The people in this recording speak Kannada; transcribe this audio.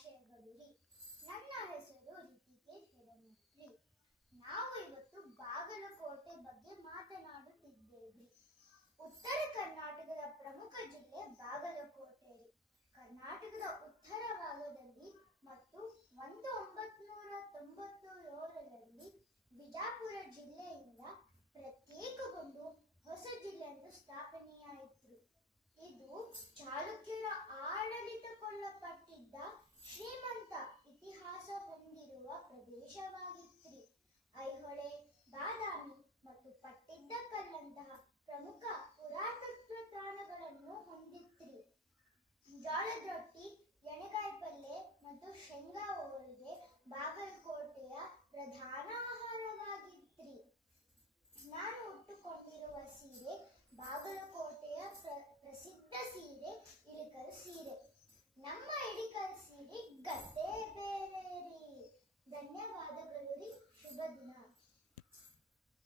ಶುಭಾಶಯಗಳು. ನನ್ನ ಹೆಸರು ರಿತಿಕೇಶ್ ಹಿರೇಮಠ್ರಿ. ನಾವು ಇವತ್ತು ಬಾಗಲಕೋಟೆ ಬಗ್ಗೆ ಮಾತನಾಡುತ್ತಿದ್ದೇವೆ. ಉತ್ತರ ಕರ್ನಾಟಕದ ಪ್ರಮುಖ ಜಿಲ್ಲೆ ಬಾಗಲಕೋಟೆ. ಕರ್ನಾಟಕದ ಉತ್ತರ ಭಾಗದಲ್ಲಿ ಮತ್ತು 1997ರಲ್ಲಿ ಬಿಜಾಪುರ ಜಿಲ್ಲೆಯಿಂದ ಪ್ರತ್ಯೇಕಗೊಂಡು ಹೊಸ ಜಿಲ್ಲೆಯನ್ನು ಸ್ಥಾಪನೆಯಾಯಿತು. ಇದು ಚಾಲುಕ್ಯರ ಆಡಳಿತಕ್ಕೊಳಪಟ್ಟಿದ್ದ ಶ್ರೀಮಂತ ಇತಿಹಾಸ ಹೊಂದಿರುವ ಪ್ರದೇಶವಾಗಿತ್ತು. ಐಹೊಳೆ, ಬಾದಾಮಿ ಮತ್ತು ಪಟ್ಟಿದ್ದಕಲ್ಲಂತಹ ಪ್ರಮುಖ ಪುರಾತತ್ವ ತಾಣಗಳನ್ನು ಹೊಂದಿತ್ತು. ಜೋಳದ ರೊಟ್ಟಿ, ಎಣ್ಣೆಕಾಯಿ ಪಲ್ಯ ಮತ್ತು ಶೇಂಗಾ ಹೋಳಿಗೆ ಬಾಗಲಕೋಟೆಯ ಪ್ರಧಾನ ಆಹಾರವಾಗಿತ್ತು. ನಾನು ಉಟ್ಟುಕೊಂಡಿರುವ ಸೀರೆ ಬಾಗಲಕೋಟೆ